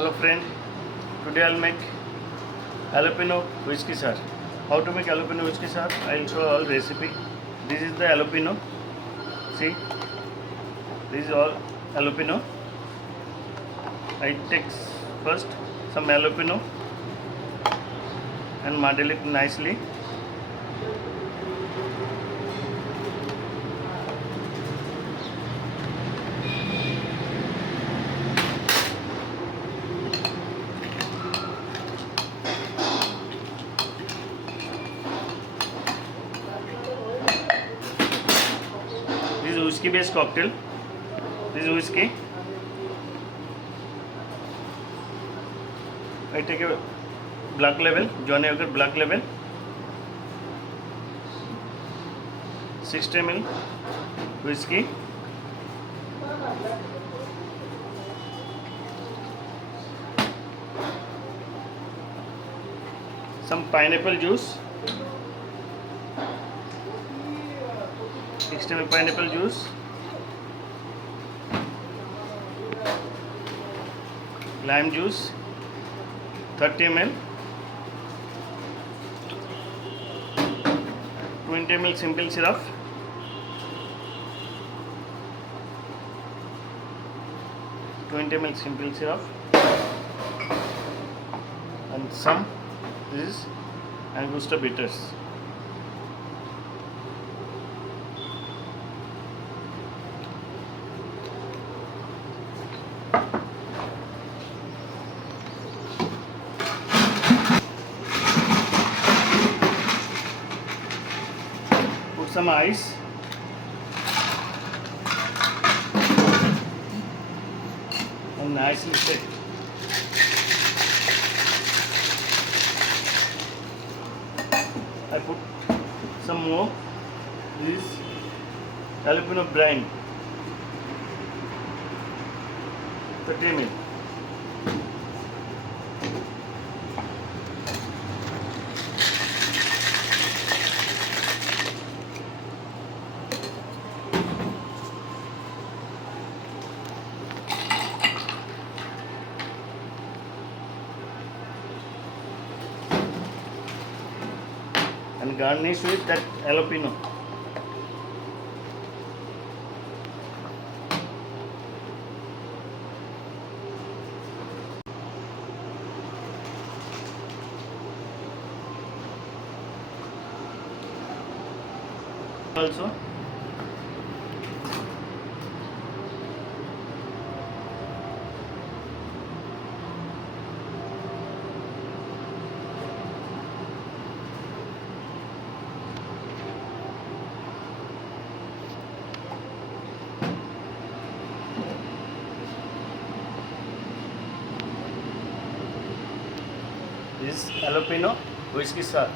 Hello friend, today I'll make jalapeno whiskey sour. How to make jalapeno whiskey sour? I'll show all recipe. This is the jalapeno. See, this is all jalapeno. I take first some jalapeno and muddle it nicely. This is whiskey based cocktail. This is whiskey. I take a black label, Johnny Walker black label, 60 ml whiskey, some pineapple juice, 60 ml pineapple juice, lime juice 30 ml, 20 ml simple syrup, and some this is Angostura bitters. Put some ice and nicely shake. I put some more. This is jalapeno brind, 30 ml. And garnish with that jalapeno. Also this jalapeno whiskey sour.